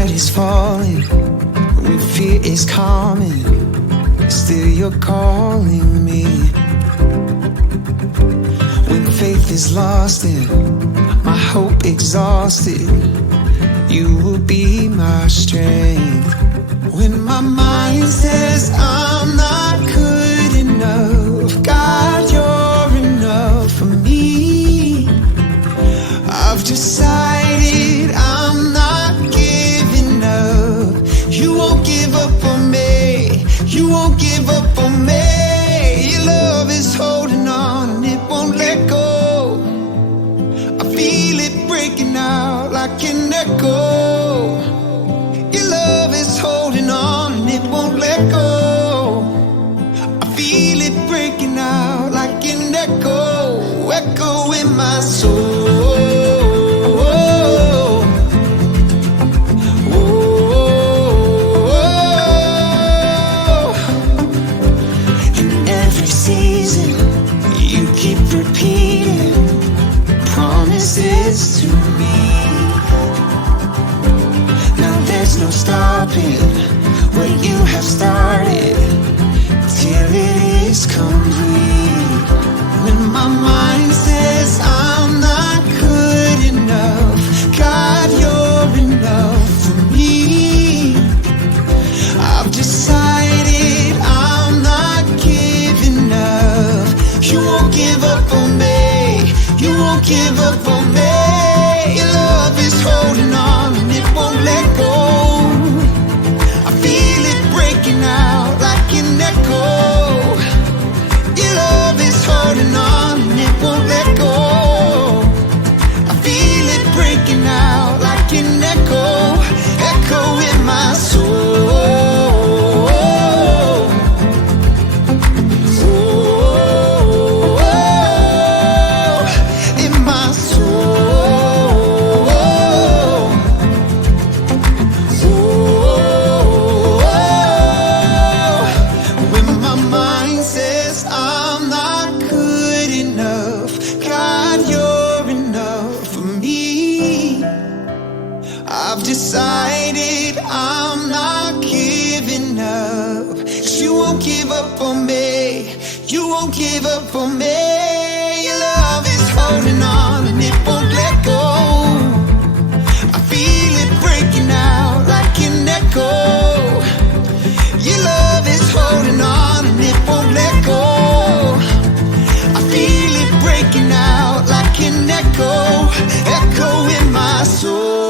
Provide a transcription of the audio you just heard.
tide is falling, when fear is calming, still you're calling me. When faith is lost and my hope exhausted, you will be my strength. When my mind says I'm not good enough, God, you're enough for me. I've decided I'm not giving up. You won't give up on me. You won't give up on me. Your love is holding on and it won't let go. I feel it breaking out like an echo. Your love is holding on and it won't let go. I feel it breaking out like an echo, echo in my soul. In every season, you keep repeating promises to me. Now there's no stopping what you have started till it is complete. When my mind says I'm not good enough, God, you're enough for me. I've decided I'm not giving up. You won't give up on me. You won't give up on me. Your love is holding on and it won't let go. I feel it breaking out like an echo. Your love is holding on and it won't let go. I feel it breaking out like an echo, echo in my soul. I've decided I'm not giving up. 'Cause you won't give up on me. You won't give up on me. Your love is holding on and it won't let go. I feel it breaking out like an echo. Your love is holding on and it won't let go. I feel it breaking out like an echo, echo in my soul.